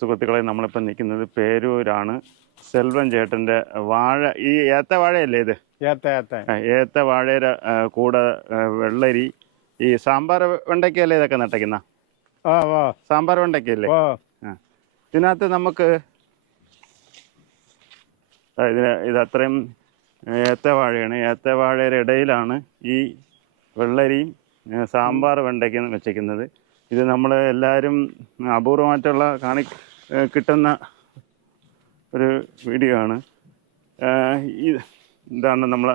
സുഹൃത്തുക്കളെ നമ്മളിപ്പോൾ നിൽക്കുന്നത് പേരൂരാണ്. സെൽവൻ ചേട്ടന്റെ വാഴ ഈ ഏത്ത വാഴയല്ലേ ഇത്? ഏത്ത ഏത്ത. ഏത്ത വാഴയുടെ കൂടെ വെള്ളരി ഈ സാമ്പാർ വെണ്ടയ്ക്കല്ലേ ഇതൊക്കെ നട്ടയ്ക്കുന്ന സാമ്പാർ വെണ്ടയ്ക്കല്ലേ ഇതിനകത്ത് നമുക്ക് ഇതിന് ഇത് അത്രയും ഏത്ത വാഴയാണ്. ഏത്ത വാഴയുടെ ഇടയിലാണ് ഈ വെള്ളരിയും സാമ്പാർ വെണ്ടയ്ക്കും വെച്ചേക്കുന്നത്. ഇത് നമ്മൾ എല്ലാവരും അപൂർവമായിട്ടുള്ള കാണി കിട്ടുന്ന ഒരു വീഡിയോ ആണ്. ഇതാണ് നമ്മൾ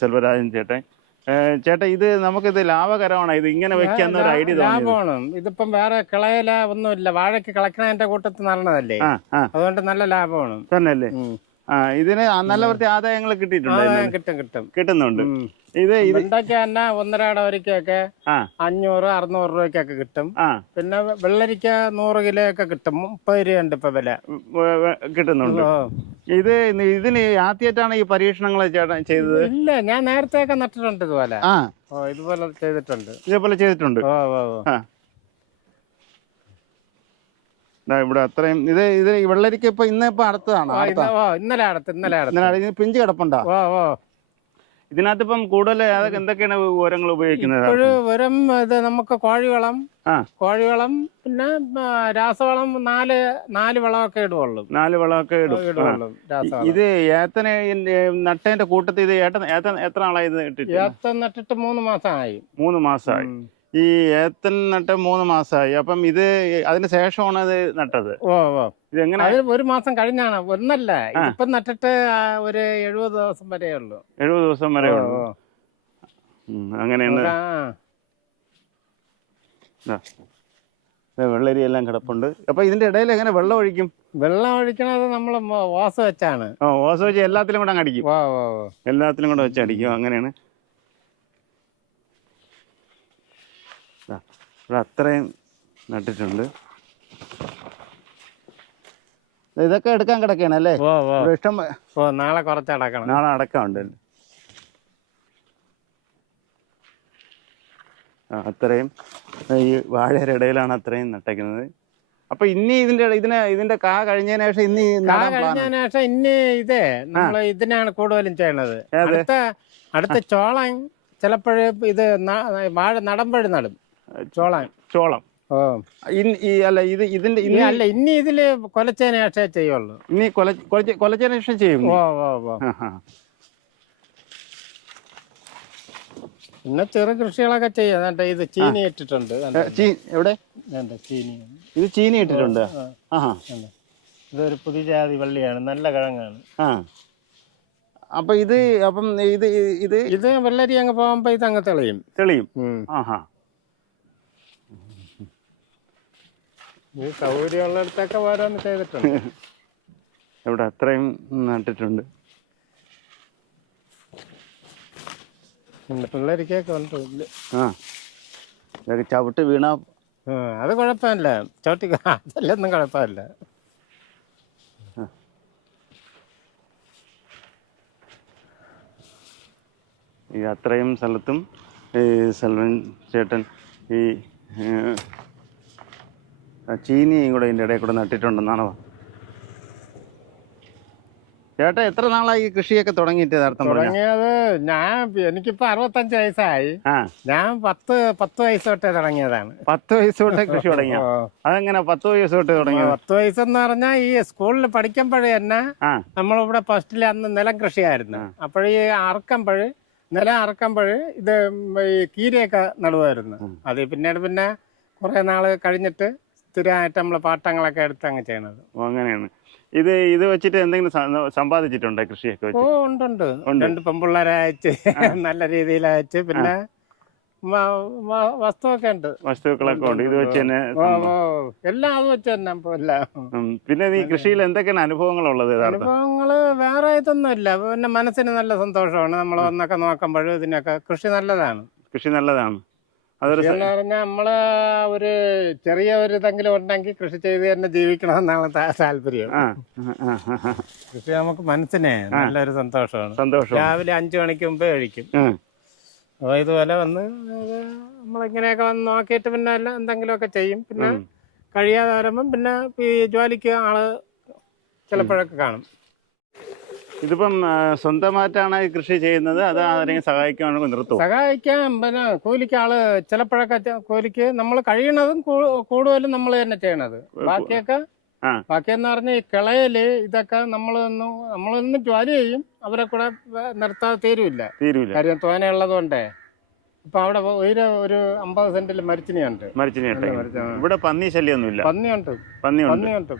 സെൽവരാജൻ ചേട്ടൻ. ചേട്ടൻ ചേട്ടാ ഇത് നമുക്കിത് ലാഭകരമാണ്? ഇത് ഇങ്ങനെ വെക്കാന്ന് ഒരു ഐഡിയ ലാഭമാണ്. ഇതിപ്പം വേറെ കിളയില ഒന്നുമില്ല. വാഴയ്ക്ക് കിളക്കണതിന്റെ കൂട്ടത്തിൽ ആ അതുകൊണ്ട് നല്ല ലാഭമാണ്. തന്നെയല്ലേ? ഇതിന് നല്ല വൃത്തി ആദായങ്ങൾ കിട്ടിയിട്ടുണ്ട്. കിട്ടും കിട്ടും. കിട്ടുന്നുണ്ട്. ഇത് ഇതൊക്കെ തന്നെ ഒന്നരാട വരയ്ക്കൊക്കെ അഞ്ഞൂറ് അറുന്നൂറ് രൂപയ്ക്കൊക്കെ കിട്ടും. പിന്നെ വെള്ളരിക്ക നൂറ് കിലോ ഒക്കെ കിട്ടും. മുപ്പത് രൂപയുണ്ട് ഇപ്പൊ വില. കിട്ടുന്നുണ്ട്. ഇത് ഇതിന് ആദ്യമായിട്ടാണ് ഈ പരീക്ഷണങ്ങൾ ചെയ്തത്? ഇല്ല ഞാൻ നേരത്തെ ഒക്കെ നട്ടിട്ടുണ്ട് ഇതുപോലെ. ഇതുപോലെ ചെയ്തിട്ടുണ്ട്. ഇതേപോലെ ചെയ്തിട്ടുണ്ട്. ഓ ഓ ഇവിടെ അത്രയും ഇത് ഇത് വെള്ളരിക്ക ഇപ്പൊ ഇന്ന് ഇപ്പൊ അടുത്തതാണോ? ഇന്നലെ അടുത്ത് ഇന്നലെ ഇന്നലെ പിഞ്ച് കിടപ്പുണ്ടാ? ഇതിനകത്ത് ഇപ്പം കൂടുതൽ ഏതൊക്കെ എന്തൊക്കെയാണ് ഉരങ്ങൾ ഉപയോഗിക്കുന്നത് ഇപ്പോഴ് വെറും ഇത് നമുക്ക് കോഴിവളം കോഴിവളം പിന്നെ രാസവളം നാല് നാല് വളമൊക്കെ ഇടുവുള്ളൂ. നാല് വളമൊക്കെ. ഇടുവുള്ളൂ ഇത് ഏത്തനെ നട്ടേന്റെ കൂട്ടത്തിൽ ഇത് ഏട്ടൻ ഏത്തൻ എത്ര ഇത് ഇട്ടിട്ട്? നട്ടിട്ട് മൂന്ന് മാസമായി. മൂന്ന് മാസമായി. ഈ ഏത്തൻ നട്ട് മൂന്ന് മാസമായി. അപ്പം ഇത് അതിന് ശേഷമാണ് ഇത് നട്ടത്. ഓ ഓ ഇത് എങ്ങനെ അത് ഒരു മാസം കഴിഞ്ഞാണ്. ഒന്നല്ല. ഇപ്പം നട്ടിട്ട് ഒരു എഴുപത് ദിവസം വരെ ഉള്ളു. എഴുപത് ദിവസം വരെ ഉള്ളു. അങ്ങനെയാണ് വെള്ളരി എല്ലാം കിടപ്പുണ്ട്. അപ്പൊ ഇതിന്റെ ഇടയിൽ എങ്ങനെ വെള്ളം ഒഴിക്കും? വെള്ളം ഒഴിക്കണത് നമ്മൾ ഓസ് വെച്ചാണ്. ഓ ഓസ വെച്ച് എല്ലാത്തിലും കൂടെ അങ്ങ് അടിക്കും. എല്ലാത്തിലും കൂടെ വെച്ച് അടിക്കും. അങ്ങനെയാണ്. അത്രയും നട്ടിട്ടുണ്ട്. ഇതൊക്കെ എടുക്കാൻ കിടക്കുകയാണ് അല്ലേ? ഇഷ്ടം നാളെ കുറച്ച് അടക്കണം. നാളെ അടക്കമുണ്ട് അത്രയും. ഈ വാഴയുടെ ഇടയിലാണ് അത്രയും നട്ടയ്ക്കുന്നത് അപ്പൊ ഇനി ഇതിന്റെ ഇതിനെ ഇതിന്റെ കാ കഴിഞ്ഞതിന് ശേഷം ഇനി കാ കഴിഞ്ഞതിന് ശേഷം ഇനി ഇതേ നമ്മൾ ഇതിനാണ് കൂടുതലും ചെയ്യണത്. അടുത്ത അടുത്ത ചോളം ചിലപ്പോഴും ഇത് വാഴ നടമ്പഴ് നടും. ചോളം. ചോളം അല്ല ഇത് ഇതിന്റെ ഇനി അല്ല ഇനി ഇതിൽ കൊലച്ചേന ശേഷമേ ചെയ്യുള്ളൂ. ഇനി കൊല കൊലച്ച് ശേഷം ചെയ്യും ഓ ഓ ഓ. പിന്നെ ചെറു കൃഷികളൊക്കെ ചെയ്യാം. എന്നിട്ട് ഇത് ചീനി ഇട്ടിട്ടുണ്ട്. എവിടെ? ചീനി. ഇത് ചീനി ഇട്ടിട്ടുണ്ട്? ഇതൊരു പുതിയ ജാതി വള്ളിയാണ് നല്ല കിഴങ്ങാണ്. അപ്പൊ ഇത് അപ്പം ഇത് ഇത് ഇത് വെള്ളരി അങ്ങ് പോകുമ്പോ ഇത് അങ്ങ് തെളിയും. തെളിയും. ആഹാ. ഈ സൗകര്യമുള്ളിടത്തൊക്കെ ഓരോന്ന് ചെയ്തിട്ടുണ്ട്. ഇവിടെ അത്രയും നട്ടിട്ടുണ്ട്. പിള്ളേരിക്കൊക്കെ ഉണ്ട് ഇല്ല. ആ. ഇതൊക്കെ ചവിട്ട് വീണ ആ, അത് കുഴപ്പമില്ല. ചവിട്ടി അതല്ലൊന്നും കുഴപ്പമില്ല. ഈ അത്രയും സ്ഥലത്തും ഈ സെൽവൻ ചേട്ടൻ ഈ ഏഹ്, ചീനിയും കൂടെ ഇതിന്റെ ഇടയിൽ കൂടെ നട്ടിട്ടുണ്ടെന്നാണ്. ചേട്ടാ എത്ര നാളായി ഈ കൃഷിയൊക്കെ തുടങ്ങിയിട്ട് തുടങ്ങിയത് ഞാൻ എനിക്കിപ്പോ അറുപത്തഞ്ച് വയസ്സായി. ഞാൻ പത്ത് പത്ത് വയസ്സ് തൊട്ടേ തുടങ്ങിയതാണ്. പത്ത് വയസ്സ് തൊട്ടേ കൃഷി തുടങ്ങിയ. അതെങ്ങനെ പത്ത് വയസ്സ് തൊട്ട് തുടങ്ങിയത്? പത്ത് വയസ്സെന്ന് പറഞ്ഞാൽ ഈ സ്കൂളിൽ പഠിക്കുമ്പോഴേ തന്നെ നമ്മളിവിടെ ഫസ്റ്റിൽ അന്ന് നിലം കൃഷിയായിരുന്നു. അപ്പോഴീ അറക്കുമ്പോൾ നിലം അറക്കുമ്പോൾ ഇത് ഈ കീരയൊക്കെ നടുവായിരുന്നു. അത് പിന്നീട് പിന്നെ കുറെ നാൾ കഴിഞ്ഞിട്ട് സ്ഥിരമായിട്ട് നമ്മൾ പാട്ടങ്ങളൊക്കെ എടുത്ത് അങ്ങ് ചെയ്യണത് അങ്ങനെയാണ്. ഇത് ഇത് വെച്ചിട്ട് എന്തെങ്കിലും സമ്പാദിച്ചിട്ടുണ്ടോ കൃഷിയൊക്കെ ഓ ഉണ്ട് ഉണ്ട്. രണ്ട് പെമ്പിള്ളേരെ അയച്ച് നല്ല രീതിയിൽ അയച്ച് പിന്നെ വസ്തുവൊക്കെ ഉണ്ട്. വസ്തുക്കളൊക്കെ ഉണ്ട്. ഇത് വെച്ച് തന്നെ എല്ലാം അത് വെച്ച് തന്നെ പിന്നെ ഈ കൃഷിയിൽ എന്തൊക്കെയാണ് അനുഭവങ്ങൾ ഉള്ളത് അനുഭവങ്ങൾ വേറെ ഇതൊന്നുമില്ല. പിന്നെ മനസ്സിന് നല്ല സന്തോഷമാണ്. നമ്മൾ വന്നൊക്കെ നോക്കുമ്പോഴും ഇതിനൊക്കെ കൃഷി നല്ലതാണ്. കൃഷി നല്ലതാണ്. അതൊരു എന്ന് പറഞ്ഞാൽ നമ്മൾ ഒരു ചെറിയ ഒരു ഇതെങ്കിലും ഉണ്ടെങ്കിൽ കൃഷി ചെയ്ത് തന്നെ ജീവിക്കണമെന്നാണ് താല്പര്യം. ആ ആ, ആ, ആ. കൃഷി നമുക്ക് മനസ്സിനെ നല്ലൊരു സന്തോഷമാണ്. സന്തോഷം രാവിലെ അഞ്ചു മണിക്ക് മുമ്പേ കഴിക്കും. അപ്പൊ ഇതുപോലെ വന്ന് നമ്മളിങ്ങനെയൊക്കെ വന്ന് നോക്കിയിട്ട് പിന്നെ എല്ലാം എന്തെങ്കിലുമൊക്കെ ചെയ്യും. പിന്നെ കഴിയാതെ വരുമ്പം പിന്നെ ഈ ജോലിക്ക് ആൾ ചിലപ്പോഴൊക്കെ കാണും. ഇതിപ്പം സ്വന്തമായിട്ടാണ് ഈ കൃഷി ചെയ്യുന്നത്. അത് ആരെങ്കിലും സഹായിക്കുകയാണെങ്കിൽ നിർത്തും സഹായിക്കാൻ പിന്നെ കൂലിക്ക് ആൾ ചിലപ്പോഴൊക്കെ കൂലിക്ക് നമ്മൾ കഴിയണതും കൂടുതലും നമ്മൾ തന്നെ ചെയ്യണത്. ബാക്കിയൊക്കെ. ബാക്കിയെന്ന് പറഞ്ഞാൽ ഈ കിളയൽ ഇതൊക്കെ നമ്മളൊന്നും നമ്മളൊന്നും ജോലി ചെയ്യും. അവരെ കൂടെ നിർത്താതെ തീരുമില്ല കാര്യം തോനെയുള്ളത് കൊണ്ടേ ഇപ്പൊ അവിടെ ഒരു ഒരു അമ്പത് സെന്റിൽ മരിച്ചിനിയുണ്ട്. മരിച്ചിനി നല്ല മരിച്ച- ആ. ഇവിടെ പന്നി ശല്യമൊന്നുമില്ല പന്നിയുണ്ട്. പന്നിയുണ്ട്.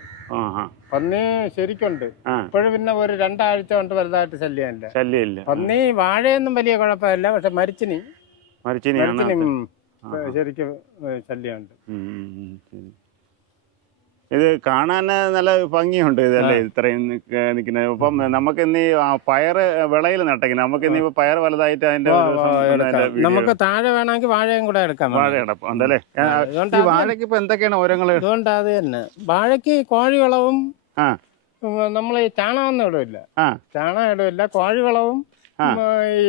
പന്നി ശരിക്കുണ്ട്. ഇപ്പോഴും പിന്നെ ഒരു രണ്ടാഴ്ച കൊണ്ട് വലുതായിട്ട് ശല്യമില്ല. ശല്യമില്ല. പന്നി വാഴയൊന്നും വലിയ കുഴപ്പമില്ല. പക്ഷെ മരിച്ചിനി. മരിച്ചിനി ശരിക്കും ശല്യമുണ്ട്. ഇത് കാണാൻ നല്ല ഭംഗിയുണ്ട് ഇതല്ലേ ഇത്രയും നിൽക്കുന്നത്. ഇപ്പം നമുക്ക് ഇന്ന് പയറ് വിളയിൽ നട്ടേക്കുന്നത് നമുക്ക് ഇന്ന് പയർ വലുതായിട്ട് അതിന്റെ നമുക്ക് താഴെ വേണമെങ്കിൽ വാഴയും കൂടെ എടുക്കാം ഉണ്ടല്ലേ? ആ, ഈ വാഴയ്ക്ക് ഇപ്പൊ എന്തൊക്കെയാണ് ഓരങ്ങൾ അതുകൊണ്ട് അത് തന്നെ. വാഴയ്ക്ക് കോഴിവളവും നമ്മൾ ഈ ചാണകമൊന്നും ഇടില്ല. ചാണകം ഇടില്ല. കോഴിവളവും. ഈ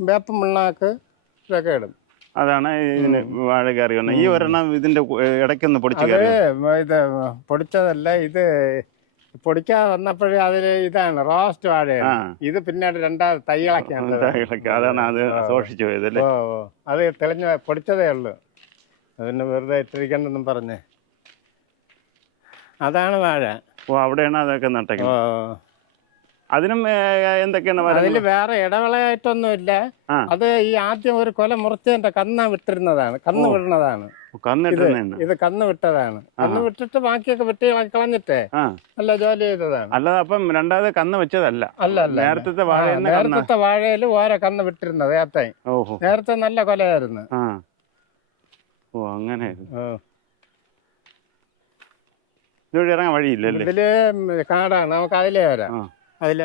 വേപ്പം മിണ്ണാക്ക് ഇതൊക്കെ ഇടും. അതാണ് ഇതിന് വാഴ കയറി വന്നത്. ഈ ഒരെണ്ണം ഇതിന്റെ ഇടയ്ക്കൊന്ന് പൊടിച്ച് കയറി ഇത് പൊടിച്ചതല്ല ഇത് പൊടിക്കാതെ വന്നപ്പോഴേ അതിൽ ഇതാണ് റോസ്റ്റ് വാഴയാണ്. ഇത് പിന്നീട് രണ്ടാമത് തൈകളൊക്കെയാണ് അതാണ് അത് സൂക്ഷിച്ചു പോയത് അല്ലേ. അത് തെളിഞ്ഞ പൊടിച്ചതേ ഉള്ളൂ. അതിന് വെറുതെ ഇട്ടിരിക്കണ്ടെന്നും പറഞ്ഞേ. അതാണ് വാഴ. ഓ അവിടെയാണ് അതൊക്കെ ഓ നട്ടേക്കുന്നത് അതിനും എന്തൊക്കെയാണ് അതിൽ വേറെ ഇടവേളയായിട്ടൊന്നുമില്ല. ഇല്ല അത് ഈ ആദ്യം ഒരു കൊല മുറിച്ചതിന്റെ കന്ന വിട്ടിരുന്നതാണ്. കന്ന് വിടുന്നതാണ്. ഇത് കന്ന് വിട്ടതാണ്. കന്ന് വിട്ടിട്ട് ബാക്കിയൊക്കെ വെട്ടി കളഞ്ഞിട്ടേ അല്ല നല്ല ജോലി ചെയ്തതാണ്. അല്ല അപ്പം രണ്ടാമത് കന്ന് വെച്ചതല്ല. അല്ല അല്ല നേരത്തെ വാഴ നേരത്തെ വാഴയിൽ ഓരോ കന്ന് വിട്ടിരുന്നത് ഏത്തേ നേരത്തെ നല്ല കൊലയായിരുന്നു. ഓ അങ്ങനെ. ഇതുവഴി ഇറങ്ങാൻ വഴിയില്ലല്ലേ? ഇതിൽ കാടാണ്. നമുക്ക് അതിലേ വരാം. ആ അതിൽ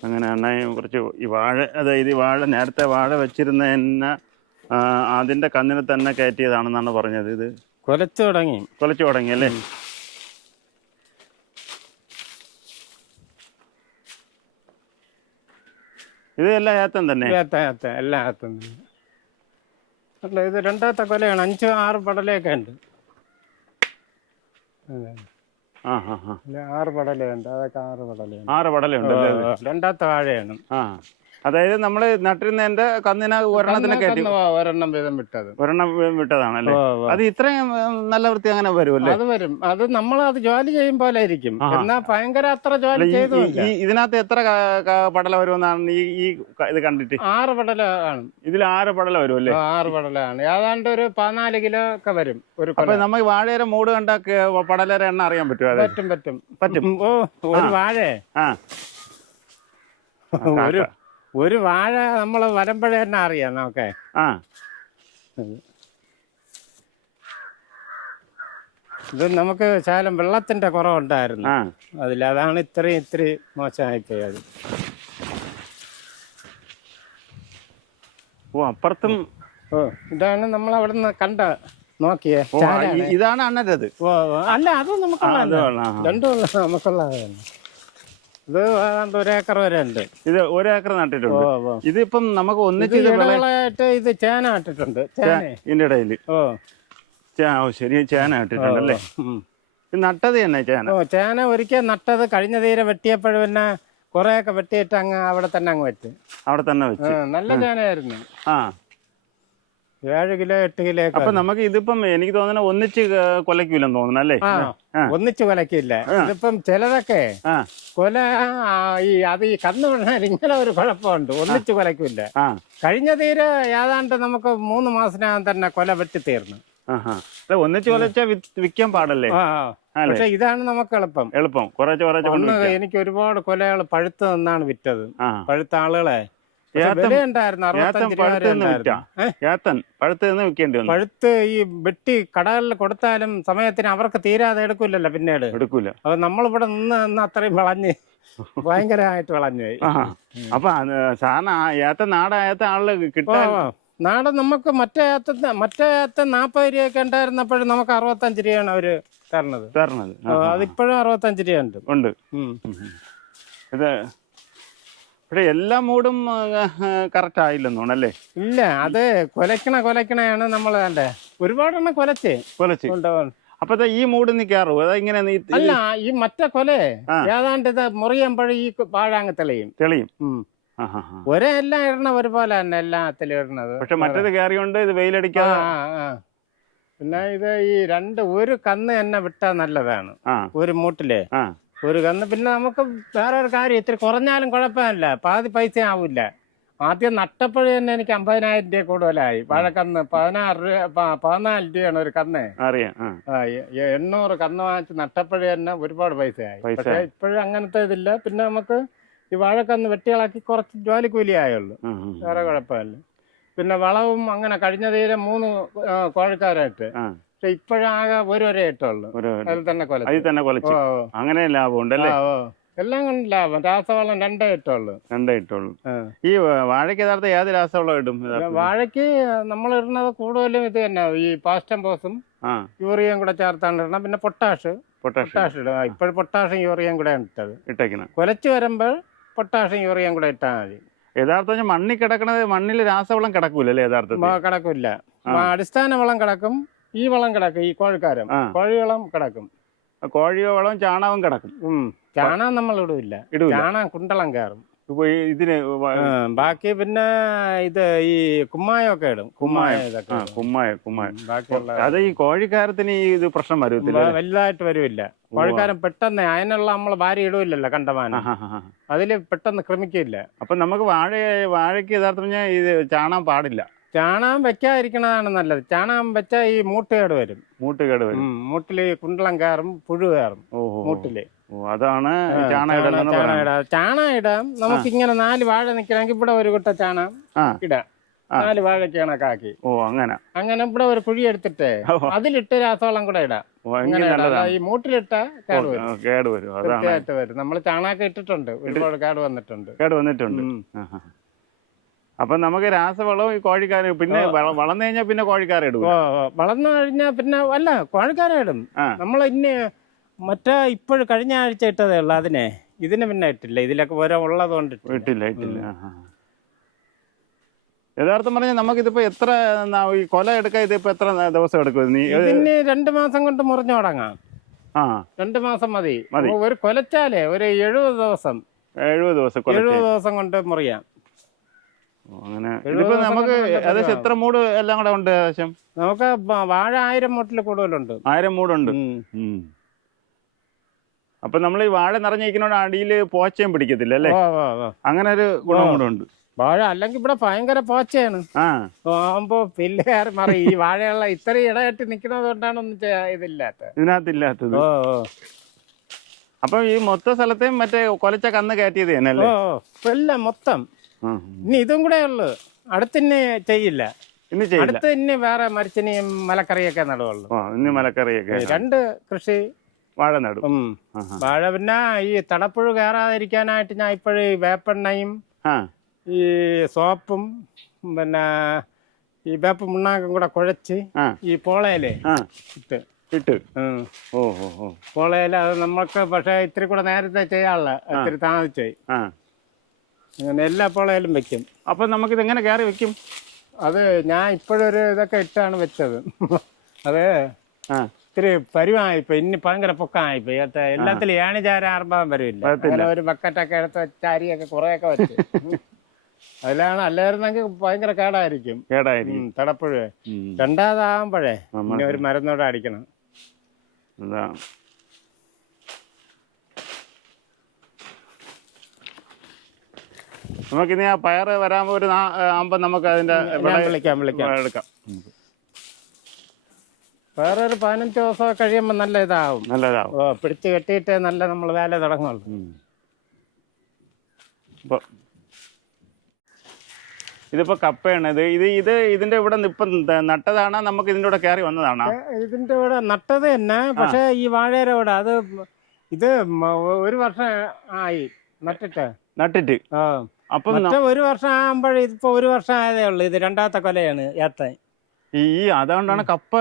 അങ്ങനെ അണ്ണായി കുറച്ച് ഈ വാഴ അതായത് ഈ വാഴ നേരത്തെ വാഴ വെച്ചിരുന്ന എന്നെ അതിന്റെ കണ്ണിനെ തന്നെ കയറ്റിയതാണെന്നാണ് പറഞ്ഞത് ഇത്. കൊലച്ചു തുടങ്ങി. കൊലച്ചു തുടങ്ങി അല്ലേ? ഇത് എല്ലാ ഏത്തം തന്നെ? ഏത്ത എല്ലാം ഏത്തം തന്നെ. അല്ല ഇത് രണ്ടാമത്തെ കൊലയാണ്. അഞ്ച് ആറ് പടലയൊക്കെ ഉണ്ട്. അതെ. ആറ് പടലുണ്ട് അതൊക്കെ ആറ് പടലുണ്ട് ആറ് പടലുണ്ട് വാഴയാണ്. ആ. അതായത് നമ്മൾ നട്ടിരുന്നതിന്റെ കന്നിന ഒരെണ്ണത്തിനെ കയറ്റി ഒരെണ്ണം വീതം വിട്ടത്. ഒരെണ്ണം വിട്ടതാണല്ലേ. അത് ഇത്രയും നല്ല വൃത്തി അങ്ങനെ വരുമല്ലേ അത് വരും. അത് നമ്മൾ അത് ജോലി ചെയ്യും പോലെ ഇരിക്കും ആഹാ. എന്നാ ഭയങ്കര അത്ര ജോലി ഈ- ഇതിനകത്ത് എത്ര പടല വരുമെന്നാണ് ഈ ഈ ഇത് കണ്ടിട്ട്? ആറ് പടല ആണ്. ഇതിൽ ആറ് പടല വരുമല്ലേ ആറ് പടലാണ് ഏതാണ്ട് ഒരു പതിനാല് കിലോ ഒക്കെ വരും ഒരു അപ്പൊ നമുക്ക് വാഴയുടെ മൂട് കണ്ട പടലര എണ്ണ അറിയാൻ പറ്റുമോ പറ്റും പറ്റും. പറ്റും. ഓ ഒരു വാഴ. ആ. ഒരു ഒരു വാഴ നമ്മൾ വരുമ്പോഴേ തന്നെ അറിയാം നമുക്ക്. ആ. ഇത് നമുക്ക് ശാലം വെള്ളത്തിന്റെ കുറവുണ്ടായിരുന്നു. അതിൽ അതാണ് ഇത്രയും ഇത്തിരി മോശമായി പോയത് ഓ അപ്പുറത്തും ഓ ഇതാണ് നമ്മൾ അവിടെ നിന്ന് കണ്ട നോക്കിയേ ഇതാണ് ഓ, അല്ല അത് നമുക്ക് അത് നമുക്കുള്ള. രണ്ടും നമുക്കുള്ളത് തന്നെ ഇത് ഒരേക്കർ വരെ ഉണ്ട്. ഇത് ഒരേക്കർ നട്ടിട്ടുണ്ട്. ഇതിപ്പം നമുക്ക് ഒന്നിച്ച് ഇടകളായിട്ട് ഇത് ചേന നട്ടിട്ടുണ്ട്. ഇതിന്റെ ഇടയിൽ ഓ. ഓ ശരി ചേന നട്ടിട്ടുണ്ട് അല്ലേ നട്ടത് തന്നെ ചേന. ഓ ചേന ഒരിക്കൽ നട്ടത് കഴിഞ്ഞ തീരെ വെട്ടിയപ്പോഴും പിന്നെ കുറെയൊക്കെ വെട്ടിയിട്ട് അങ്ങ് അവിടെ തന്നെ അങ്ങ് വെച്ച്. അവിടെ തന്നെ വെച്ച്. നല്ല ചേനയായിരുന്നു. ആ. ഏഴ് കിലോ എട്ട് കിലോ അപ്പൊ നമുക്ക് ഇതിപ്പം എനിക്ക് തോന്നുന്ന ഒന്നിച്ച് കൊലക്കൂലെന്ന് തോന്നുന്നു അല്ലേ. ഒന്നിച്ച് കൊലക്കില്ല ഇതിപ്പം ചിലതൊക്കെ കൊല ഈ അത് ഈ കന്നു വീണാൽ ഇങ്ങനെ ഒരു കുഴപ്പമുണ്ട്. ഒന്നിച്ച് കൊലക്കില്ല കഴിഞ്ഞ തീരെ ഏതാണ്ട് നമുക്ക് മൂന്ന് മാസത്തിനകം തന്നെ കൊല വെട്ടി തീർന്നു ഒന്നിച്ച് കൊലച്ച വിൽക്കാൻ പാടല്ലേ? പക്ഷെ ഇതാണ് നമുക്ക് എളുപ്പം. എളുപ്പം. കുറച്ച് കുറച്ച് എനിക്ക് ഒരുപാട് കൊലകൾ പഴുത്ത് നിന്നാണ് വിറ്റത്. പഴുത്ത ആളുകളെ. പഴുത്ത് ഈ വെട്ടി കടകളിൽ കൊടുത്താലും സമയത്തിന് അവർക്ക് തീരാതെ എടുക്കൂലല്ലോ പിന്നീട്. എടുക്കൂല. അപ്പൊ നമ്മളിവിടെ നിന്ന് നിന്ന് അത്രയും വിളഞ്ഞ് ഭയങ്കരമായിട്ട് വിളഞ്ഞു അപ്പൊ സാറിന് ഏത്ത നാടായത്ത ആൾ കിട്ടാ നാടൻ നമുക്ക് മറ്റേ ഏത്ത മറ്റേ ഏത്ത നാപ്പത് രൂപയൊക്കെ ഉണ്ടായിരുന്നപ്പോഴും നമുക്ക് അറുപത്തഞ്ച് രൂപയാണ് അവർ തരണത്. തരണത്. അതിപ്പോഴും അറുപത്തഞ്ച് രൂപ ഉണ്ട്. ഉണ്ട്. ഇത് ഇവിടെ എല്ലാ മൂടും കറക്റ്റ് ആയില്ലെന്ന് തോന്നല്ലേ ഇല്ല അത് കൊലക്കണ കൊലക്കണയാണ് നമ്മൾ അല്ലേ ഒരുപാടെണ്ണം കൊലച്ചേ. കൊലച്ച്. അപ്പൊ ഈ മൂട് നിക്കാറു അതാ ഇങ്ങനെ അല്ല ഈ മറ്റേ കൊല. ഏതാണ്ട് ഇത് മുറിയുമ്പോഴും ഈ പാഴാങ്ങ് തെളിയും. തെളിയും. ഒരേ എല്ലാം ഇടണ ഒരുപോലെ തന്നെ എല്ലാത്തിലും ഇടണത്. പക്ഷെ മറ്റേത് കയറിയോണ്ട് ഇത് വെയിലടിക്കാതെ. പിന്നെ ഇത് ഈ രണ്ട് ഒരു കന്ന് തന്നെ വിട്ടാ നല്ലതാണ്. ഒരു മൂട്ടിലെ. ഒരു കന്ന് പിന്നെ നമുക്ക് വേറെ ഒരു കാര്യം ഇത്തിരി കുറഞ്ഞാലും കുഴപ്പമില്ല. പാതി പൈസ ആവില്ല ആദ്യം നട്ടപ്പോഴേ തന്നെ എനിക്ക് അമ്പതിനായിരം രൂപ കൂടുതലായി. വാഴക്കന്ന് പതിനാറ് രൂപ പതിനാല് രൂപയാണ് ഒരു കന്ന്. അറിയാം. എണ്ണൂറ് കന്ന് വാങ്ങിച്ച് നട്ടപ്പോഴേ തന്നെ ഒരുപാട് പൈസയായി. ആയി പക്ഷെ ഇപ്പോഴും അങ്ങനത്തെ ഇതില്ല. പിന്നെ നമുക്ക് ഈ വാഴക്കന്ന് വെട്ടികളാക്കി കുറച്ച് ജോലി കൂലി ആയുള്ളൂ. വേറെ കുഴപ്പമില്ല. പിന്നെ വളവും അങ്ങനെ കഴിഞ്ഞ തീരെ മൂന്ന് കോഴക്കാരായിട്ട്. ഇപ്പോഴാകെ ഒരു ഇട്ടുള്ളൂ അതിൽ തന്നെ കൊല അതിൽ തന്നെ കൊലച്ച്. അങ്ങനെ എല്ലാം കൊണ്ട് ലാഭം. രാസവളം രണ്ടേ ഇട്ടുള്ളൂ. രണ്ടേ ഇട്ടുള്ളൂ. ഈ വാഴയ്ക്ക് യഥാർത്ഥം ഏത് രാസവളം ഇടും? വാഴയ്ക്ക് നമ്മൾ ഇടുന്നത് കൂടുതലും ഇത് തന്നെ. ഈ പാസ്റ്റം പോസും ആ. യൂറിയയും കൂടെ ചേർത്താണ് ഇടണം പിന്നെ പൊട്ടാഷ്. പൊട്ടാഷ്. ഇടും. ഇടുക ഇപ്പോഴും പൊട്ടാഷും യൂറിയയും കൂടെ ഇട്ടത്. ഇട്ടേക്കണം. കുലച്ച് വരുമ്പോൾ പൊട്ടാഷും യൂറിയയും കൂടെ ഇട്ടാൽ മതി. യഥാർത്ഥം മണ്ണിൽ കിടക്കണത് മണ്ണിൽ രാസവളം കിടക്കൂലല്ലേ യഥാർത്ഥത്തിൽ? കിടക്കൂല. കിടക്കില്ല മ- അടിസ്ഥാന വളം കിടക്കും. ഈ വളം കിടക്കും ഈ കോഴിക്കാരം. കോഴിവളം കിടക്കും. കോഴിവളം ചാണകം കിടക്കും. ചാണകം നമ്മൾ ഇടില്ല. ഇടൂല. ചാണകം കുണ്ടളം കയറും. ഇതിന് ബാക്കി പിന്നെ ഇത് ഈ കുമ്മായൊക്കെ ഇടും. കുമ്മായ. കുമ്മായ കുമ്മായ അത് ഈ കോഴിക്കാരത്തിന് ഈ ഇത് പ്രശ്നം വരത്തില്ല വലുതായിട്ട് വരുമില്ല കോഴിക്കാരൻ പെട്ടെന്ന് അതിനുള്ള നമ്മൾ ഭാര്യ ഇടൂല്ലല്ലോ കണ്ടമാന. അതിൽ പെട്ടെന്ന് ക്രമിക്കില്ല. അപ്പൊ നമുക്ക് വാഴ വാഴയ്ക്ക് യഥാർത്ഥം ഇത് ചാണാൻ പാടില്ല. ചാണകം വെക്കാതിരിക്കണതാണ് നല്ലത്. ചാണകം വെച്ചാൽ ഈ മൂട്ടുകേട് വരും. മൂട്ടുകേട് വരും. മൂട്ടിൽ കുണ്ടളം കയറും പുഴു കയറും മൂട്ടിൽ. അതാണ് ചാണകം ഇടാം. ചാണകം ഇടാം. നമുക്ക് ഇങ്ങനെ നാല് വാഴ നിൽക്കണമെങ്കിൽ ഇവിടെ ഒരു കുട്ട ചാണകം ഇടാം. നാല് വാഴ ചാണകാക്കി. ഓ അങ്ങനെ. അങ്ങനെ ഇവിടെ ഒരു കുഴി എടുത്തിട്ട് അതിലിട്ട് രാസവളം കൂടെ ഇടാം. ഈ മൂട്ടിലിട്ട കേട് വരും. നമ്മൾ കേട് വരും. തീർച്ചയായിട്ട് വരും. നമ്മൾ ചാണകം ഇട്ടിട്ടുണ്ട്. ഒരുപാട് കേട് വന്നിട്ടുണ്ട്. കേട് വന്നിട്ടുണ്ട്. അപ്പൊ നമുക്ക് രാസവളവും ഈ കോഴിക്കാര പിന്നെ വള- വളർന്നു കഴിഞ്ഞാൽ പിന്നെ കോഴിക്കാരെ ഇടും. വളർന്നു കഴിഞ്ഞാൽ പിന്നെ അല്ല കോഴിക്കാരെ ഇടും. നമ്മൾ ഇനി മറ്റേ ഇപ്പോഴും കഴിഞ്ഞ ആഴ്ച ഇട്ടതേ ഉള്ളു അതിനെ. ഇതിന് പിന്നെ ഇട്ടില്ല. ഇതിലൊക്കെ ഓരോ ഉള്ളത് കൊണ്ട് ഇട്ടില്ല. ഇട്ടില്ല. യഥാർത്ഥം പറഞ്ഞാൽ നമുക്കിതിപ്പോ എത്ര ഈ കൊല എടുക്കാൻ ഇതിപ്പോ എത്ര ദിവസം എടുക്കും? നീ ഇതിന് രണ്ട് മാസം കൊണ്ട് മുറിഞ്ഞു തുടങ്ങാം. ആ. രണ്ട് മാസം മതി. ഒരു കൊലച്ചാലേ ഒരു എഴുപത് ദിവസം. എഴുപത് ദിവസം എഴുപത് ദിവസം കൊണ്ട് മുറിയാം. അങ്ങനെ. ഇതിപ്പോ നമുക്ക് ഏകദേശം എത്ര മൂട് എല്ലാം കൂടെ ഉണ്ട് ഏകദേശം? നമുക്ക് വാഴ ആയിരം മൂട്ടിൽ കൂടുതലുണ്ട്. ആയിരം മൂടുണ്ട്. അപ്പൊ നമ്മൾ ഈ വാഴ നിറഞ്ഞിരിക്കുന്നോണ്ട് അടിയിൽ പോച്ചയും പിടിക്കത്തില്ല അല്ലേ? അങ്ങനെ ഒരു ഗുണം കൂടെ ഉണ്ട്. വാഴ അല്ലെങ്കിൽ ഇവിടെ ഭയങ്കര പോച്ചയാണ്. ആ. ആകുമ്പോ പില്ലുകാർ മാറി ഈ വാഴയുള്ള ഇത്ര ഇടയായിട്ട് നിക്കുന്നത് കൊണ്ടാണ് ഒന്നും ചെയ്യാ- ഇതില്ലാത്ത ഇതിനകത്തില്ലാത്തത്. അപ്പൊ ഈ മൊത്ത സ്ഥലത്തെയും മറ്റേ കൊലച്ച കന്ന് കയറ്റിയത് തന്നെ അല്ലേ എല്ലാം മൊത്തം. ഇനി ഇതും കൂടെ ഉള്ളു. അടുത്തിനി ചെയ്യില്ല. ഇനി ചെയ്യില്ല. അടുത്ത് ഇനി വേറെ മരിച്ചിനിയും മലക്കറിയൊക്കെ നടുവുള്ളു. ആ, ഇനി മലക്കറിയൊക്കെ രണ്ട് കൃഷി വാഴ നടും. ഉം. ആഹാ. വാഴ പിന്നെ ഈ തടപ്പുഴ കയറാതിരിക്കാനായിട്ട് ഞാൻ ഇപ്പോഴും വേപ്പെണ്ണയും ആ. ഈ സോപ്പും പിന്നെ ഈ വേപ്പ് മുണ്ണാക്കും കൂടെ കുഴച്ച് ആ. ഈ പോളയിലെ ആ. ഇട്ട്. ഇട്ട്. ഉം. ഓ ഓ ഓ പോളയിൽ അത് നമ്മൾക്ക് പക്ഷേ ഇത്തിരി കൂടെ നേരത്തെ ചെയ്യാനുള്ള ഇത്തിരി താമസിച്ചായി ആ. അങ്ങനെ എല്ലാ എപ്പോഴായാലും വെക്കും. അപ്പൊ നമുക്കിത് എങ്ങനെ കയറി വെക്കും? അത് ഞാൻ ഇപ്പോഴൊരു ഇതൊക്കെ ഇട്ടാണ് വെച്ചത്. അത് ആ. ഇത്തിരി പരുവായിപ്പോ ഇനി ഭയങ്കര പൊക്കമായിപ്പോ ഇങ്ങനത്തെ എല്ലാത്തിലും ഏണിചാരം ആർഭാവം വരുമില്ല. അങ്ങനെ ഒരു ബക്കറ്റൊക്കെ എടുത്ത് വെച്ച് അരിയൊക്കെ കുറെയൊക്കെ വെച്ച്. അതിലാണ് അല്ലായിരുന്നെങ്കിൽ ഭയങ്കര കേടായിരിക്കും. കേടായിരിക്കും. തടപ്പുഴ. രണ്ടാമതാകുമ്പോഴേ ഒരു മരുന്നോടെ അടിക്കണം. അതാ. നമുക്കിനി ആ പയറ് വരാൻ ഒരു ആകുമ്പോൾ ആകുമ്പോ നമുക്ക് വിള- വിളിക്കാം വിളിക്കാം. എടുക്കാം. വേറെ ഒരു പതിനഞ്ച് ദിവസം കഴിയുമ്പോൾ നല്ല ഇതാവും. നല്ലതാവും ഓ പിടിച്ച് കെട്ടിയിട്ട് നല്ല നമ്മൾ വേല തുടങ്ങുള്ളൂ. ഇതിപ്പോ കപ്പയാണ്. ഇത് ഇത് ഇത് ഇതിന്റെ ഇവിടെ ഇപ്പം നട്ടതാണ്? നമുക്ക് ഇതിന്റെ കൂടെ കയറി വന്നതാണോ? ഇതിന്റെ ഇവിടെ നട്ടത് തന്നെ. പക്ഷെ ഈ വാഴയുടെ ഇവിടെ അത് ഇത് ഒരു വർഷം ആയി. നട്ടിട്ട്. നട്ടിട്ട്. ആ. അപ്പം മറ്റേ ഒരു വർഷം ആകുമ്പോഴേ ഇതിപ്പോ ഒരു വർഷം ആയതേ ഉള്ളൂ. ഇത് രണ്ടാമത്തെ കൊലയാണ് ഏത്തൻ ഈ അതുകൊണ്ടാണ് കപ്പ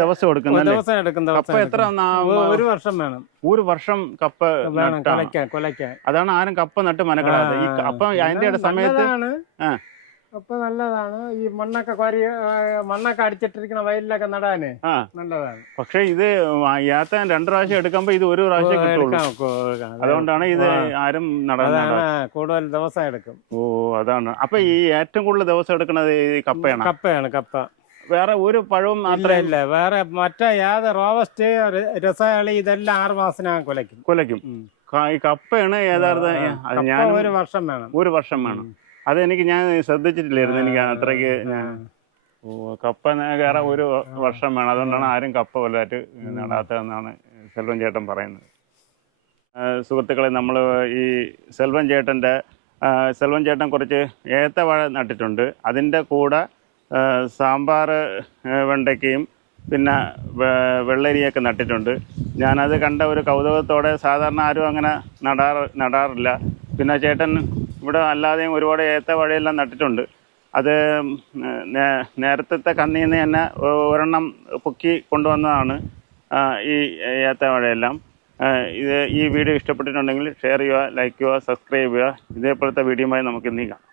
ദിവസം എടുക്കുന്നത് ദിവസം എടുക്കുന്നത് കപ്പ എത്ര ഒരു വർഷം വേണം. ഒരു വർഷം കപ്പ. കൊലയ്ക്കാൻ അതാണ് ആരും കപ്പ നട്ട് മനക്കിടാതെ. ഈ കപ്പ അതിന്റെ സമയത്താണ് സമയത്ത് കപ്പ നല്ലതാണ്. ഈ മണ്ണൊക്കെ കോരി മണ്ണൊക്കെ അടിച്ചിട്ടിരിക്കുന്ന വയലിലൊക്കെ നടാന് നല്ലതാണ്. പക്ഷെ ഇത് യാത്ര രണ്ടു പ്രാവശ്യം എടുക്കുമ്പോ ഇത് ഒരു പ്രാവശ്യം കിട്ടുള്ളൂ. അതുകൊണ്ടാണ് ഇത് ആരും നടന്നത് കൂടുതൽ ദിവസം എടുക്കും. ഓ അതാണ്. അപ്പൊ ഈ ഏറ്റവും കൂടുതൽ ദിവസം എടുക്കുന്നത് ഈ കപ്പയാണ്? കപ്പയാണ് കപ്പ. വേറെ ഒരു പഴവും മാത്രമേ ഇല്ല. വേറെ മറ്റേ ഏത് റോവസ്റ്റ് രസകളി ഇതെല്ലാം ആറു മാസത്തിനകം കുലയ്ക്കും. കുലയ്ക്കും. ഉം. ഈ കപ്പയാണ് യഥാർത്ഥ ഞാൻ ഒരു വർഷം വേണം. ഒരു വർഷം വേണം. അതെനിക്ക് ഞാൻ ശ്രദ്ധിച്ചിട്ടില്ലായിരുന്നു എനിക്ക് അത്രയ്ക്ക് ഞാൻ. കപ്പ കയറാൻ ഒരു വർഷം വേണം. അതുകൊണ്ടാണ് ആരും കപ്പ വലുതായിട്ട് നടാത്തതെന്നാണ് സെൽവൻ ചേട്ടൻ പറയുന്നത്. സുഹൃത്തുക്കളെ നമ്മൾ ഈ സെൽവൻ ചേട്ടന്റെ സെൽവൻ ചേട്ടൻ കുറച്ച് ഏത്തവാഴ നട്ടിട്ടുണ്ട്. അതിന്റെ കൂടെ സാമ്പാർ വെണ്ടയ്ക്കയും പിന്നെ വെള്ളരിയൊക്കെ നട്ടിട്ടുണ്ട്. ഞാനത് കണ്ട ഒരു കൗതുകത്തോടെ സാധാരണ ആരും അങ്ങനെ നടാറ് നടാറില്ല. പിന്നെ ചേട്ടൻ ഇവിടെ അല്ലാതെയും ഒരുപാട് ഏത്തവാഴയെല്ലാം നട്ടിട്ടുണ്ട്. അത് നേരത്തെ കന്നിയിൽ നിന്ന് തന്നെ ഒരെണ്ണം പൊക്കി കൊണ്ടുവന്നതാണ് ഈ ഏത്തവാഴയെല്ലാം ഇത് ഈ വീഡിയോ ഇഷ്ടപ്പെട്ടിട്ടുണ്ടെങ്കിൽ ഷെയർ ചെയ്യുക ലൈക്ക് ചെയ്യുക സബ്സ്ക്രൈബ് ചെയ്യുക. ഇതേപോലത്തെ വീഡിയോയുമായി നമുക്ക് ഇന്നീ കാണാം.